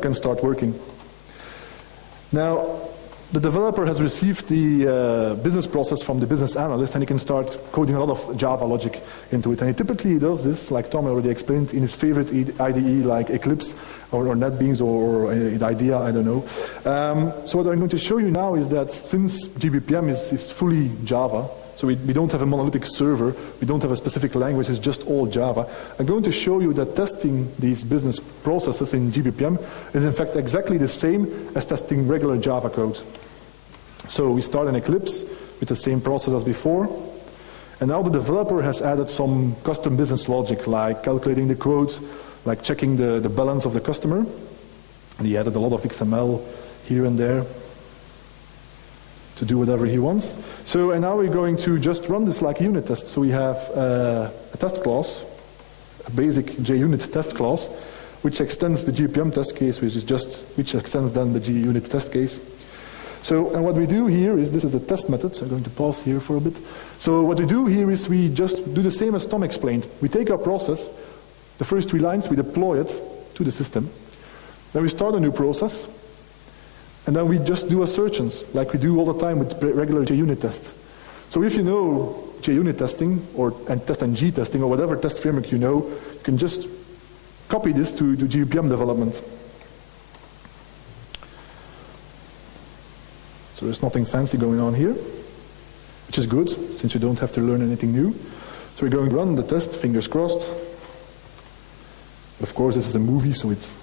can start working. Now, the developer has received the business process from the business analyst, and he can start coding a lot of Java logic into it. And he typically does this, like Tom already explained, in his favorite IDE like Eclipse or NetBeans or IDEA, I don't know. So what I'm going to show you now is that since GBPM is fully Java, so we don't have a monolithic server, we don't have a specific language, it's just all Java. I'm going to show you that testing these business processes in GBPM is in fact exactly the same as testing regular Java code. So we start in Eclipse with the same process as before, and now the developer has added some custom business logic, like calculating the quote, like checking the balance of the customer, and he added a lot of XML here and there to do whatever he wants. So, and now we're going to just run this like a unit test. So we have a test class, a basic JUnit test class, which extends the GBPM test case, which extends then the JUnit test case. So, and what we do here is, this is the test method, so I'm going to pause here for a bit. So what we do here is we just do the same as Tom explained. We take our process, the first 3 lines, we deploy it to the system. Then we start a new process, and then we just do assertions, like we do all the time with regular JUnit tests. So if you know JUnit testing, or test-ng testing, or whatever test framework you know, you can just copy this to GBPM development. So there's nothing fancy going on here, which is good, since you don't have to learn anything new. So we're going to run the test, fingers crossed. Of course, this is a movie, so it's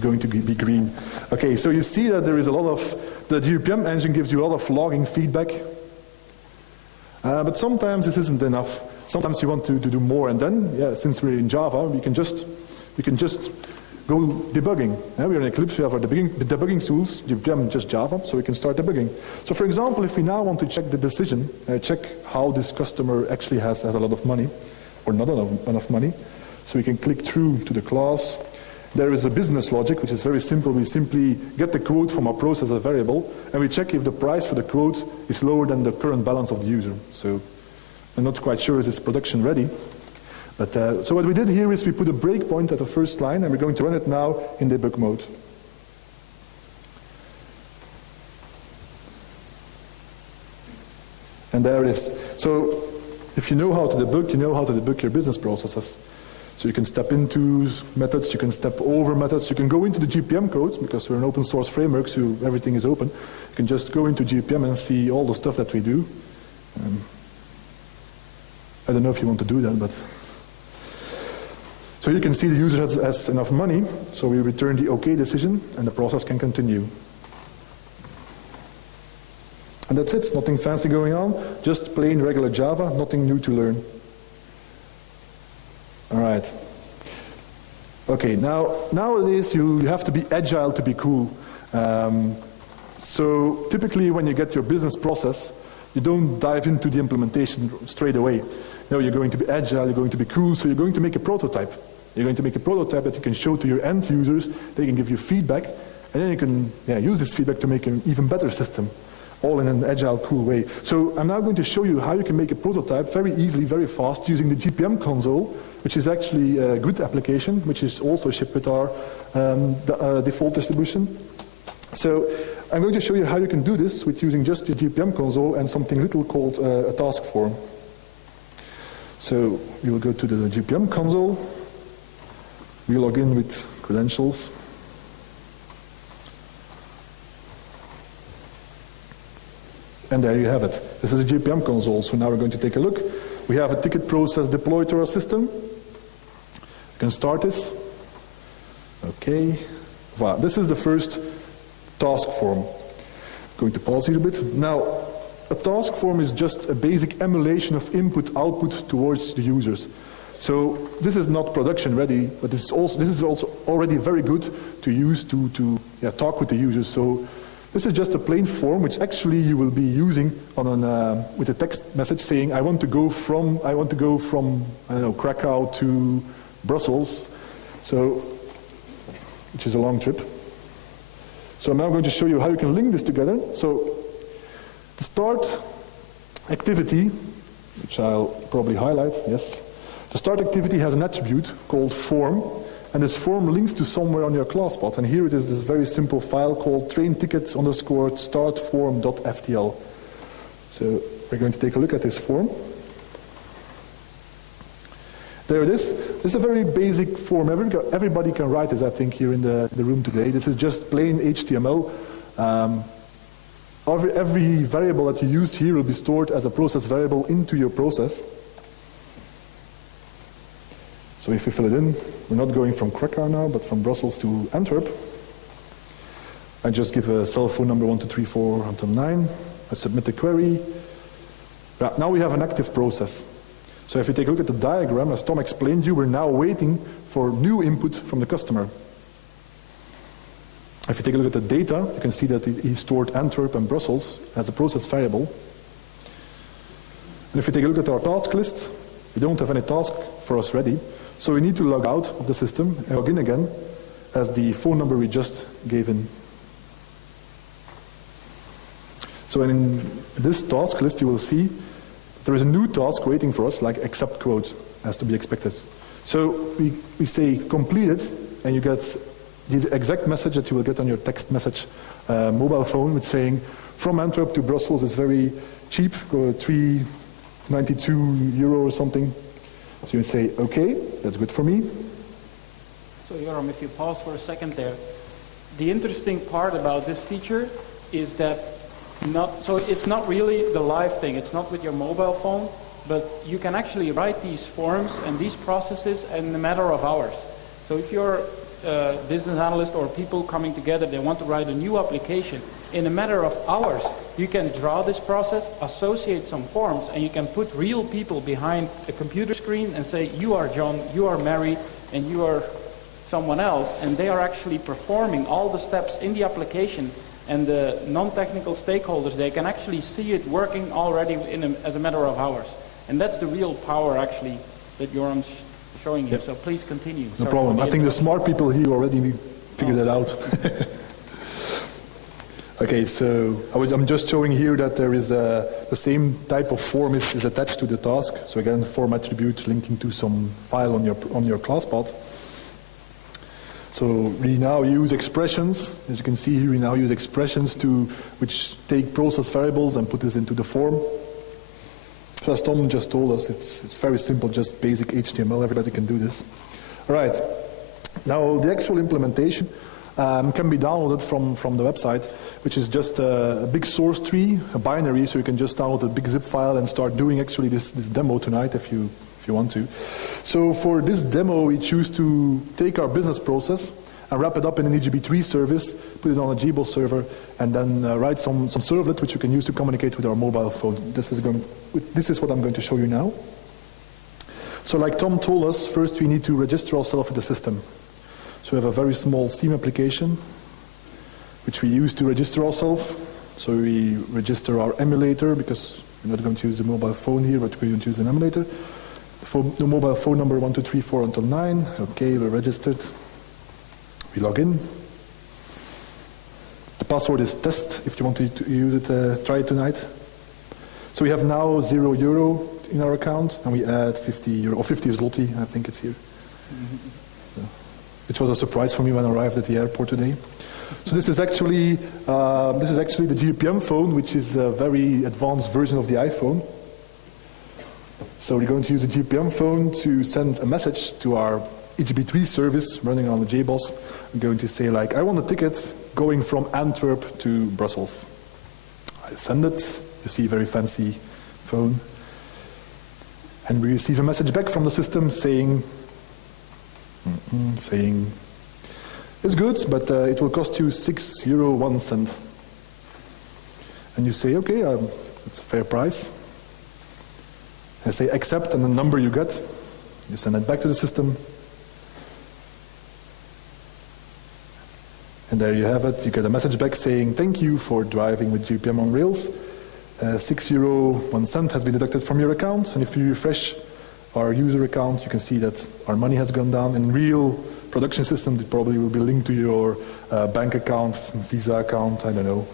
going to be green. Okay, so you see that there is a lot of, the GBPM engine gives you a lot of logging feedback. But sometimes this isn't enough. Sometimes you want to do more, and then, yeah, since we're in Java, we can just go debugging. We're in Eclipse, we have our debugging tools, GBPM just Java, so we can start debugging. So for example, if we now want to check the decision, check how this customer actually has a lot of money, or not enough money, so we can click through to the class. There is a business logic, which is very simple. We simply get the quote from our process as a variable, and we check if the price for the quote is lower than the current balance of the user. So I'm not quite sure if it's production ready. But, so what we did here is we put a breakpoint at the first line, and we're going to run it now in debug mode. And there it is. So if you know how to debug, you know how to debug your business processes. So you can step into methods, you can step over methods, you can go into the GBPM codes, because we're an open source framework, so everything is open. You can just go into GBPM and see all the stuff that we do. I don't know if you want to do that, but... So you can see the user has enough money, so we return the OK decision, and the process can continue. And that's it, nothing fancy going on, just plain regular Java, nothing new to learn. All right. Okay, nowadays you have to be agile to be cool. So typically when you get your business process, you don't dive into the implementation straight away. No, you're going to be agile, you're going to be cool, so you're going to make a prototype. You're going to make a prototype that you can show to your end users, they can give you feedback, and then you can use this feedback to make an even better system, all in an agile, cool way. So I'm now going to show you how you can make a prototype very easily, very fast, using the GBPM console, which is actually a good application, which is also shipped with our default distribution. So I'm going to show you how you can do this with using just the GBPM console and something little called a task form. So we will go to the GBPM console. We log in with credentials. And there you have it. This is a GBPM console, so now we're going to take a look. We have a ticket process deployed to our system. You can start this. Okay. Wow. This is the first task form. I'm going to pause here a bit. Now, a task form is just a basic emulation of input-output towards the users. So this is not production ready, but this is also already very good to use to talk with the users. So this is just a plain form which actually you will be using on with a text message saying I want to go from I don't know, Krakow to Brussels, so which is a long trip. So I'm now going to show you how you can link this together. So the start activity, which I'll probably highlight, yes. The start activity has an attribute called form, and this form links to somewhere on your class pod. And here it is this very simple file called traintickets_startform.ftl. So we're going to take a look at this form. There it is. This is a very basic form. Everybody can write this, I think, here in the room today. This is just plain HTML. Every variable that you use here will be stored as a process variable into your process. So if we fill it in, we're not going from Krakow now, but from Brussels to Antwerp. I just give a cell phone number 1, 2, 3, 4 until 9. I submit the query. Now we have an active process. So if you take a look at the diagram, as Tom explained you, we're now waiting for new input from the customer. If you take a look at the data, you can see that he stored Antwerp and Brussels as a process variable. And if you take a look at our task list, we don't have any task for us ready. So we need to log out of the system and log in again as the phone number we just gave in. So in this task list, you will see there is a new task waiting for us, like accept quote, as to be expected. So we say complete it, and you get the exact message that you will get on your text message mobile phone with saying, from Antwerp to Brussels is very cheap, €3.92 or something. So you say, okay, that's good for me. So Joram, if you pause for a second there, the interesting part about this feature is that it's not really the live thing, it's not with your mobile phone, but you can actually write these forms and these processes in a matter of hours. So if you're a business analyst or people coming together, they want to write a new application, in a matter of hours, you can draw this process, associate some forms, and you can put real people behind a computer screen and say, you are John, you are Mary, and you are someone else, and they are actually performing all the steps in the application. And the non-technical stakeholders, they can actually see it working already as a matter of hours. And that's the real power, actually, that Joram's showing you. Yep. So please continue. No problem. I think the smart people here already figured it out. Okay, so I'm just showing here that there is the same type of form is attached to the task. So again, form attribute linking to some file on your class pod. So we now use expressions. As you can see here, we now use expressions which take process variables and put this into the form. So as Tom just told us, it's very simple, just basic HTML. Everybody can do this. All right. Now the actual implementation can be downloaded from the website, which is just a big source tree, a binary. So you can just download a big zip file and start doing actually this demo tonight if you want to. So for this demo, we choose to take our business process and wrap it up in an EGB3 service, put it on a JBoss server, and then write some servlet which you can use to communicate with our mobile phone. This is what I'm going to show you now. So like Tom told us, first we need to register ourselves in the system. So we have a very small Steam application which we use to register ourselves. So we register our emulator, because we're not going to use the mobile phone here, but we're going to use an emulator. The mobile phone number 1, 2, 3, 4 until 9. Okay, we're registered. We log in. The password is test if you want to use it, try it tonight. So we have now €0 in our account, and we add €50 or 50 zloty, I think it's here. Which was a surprise for me when I arrived at the airport today. So this is actually the GPM phone, which is a very advanced version of the iPhone. So we're going to use a GPM phone to send a message to our EGB3 service running on the JBoss. I'm going to say, like, I want a ticket going from Antwerp to Brussels. I send it. You see a very fancy phone. And we receive a message back from the system saying, it's good, but it will cost you €6.01. And you say, okay, it's a fair price. I say accept, and the number you get, you send it back to the system. And there you have it. You get a message back saying, thank you for driving with GPM on Rails. €6.01 has been deducted from your account. And if you refresh our user account, you can see that our money has gone down. In real production system, it probably will be linked to your bank account, Visa account, I don't know.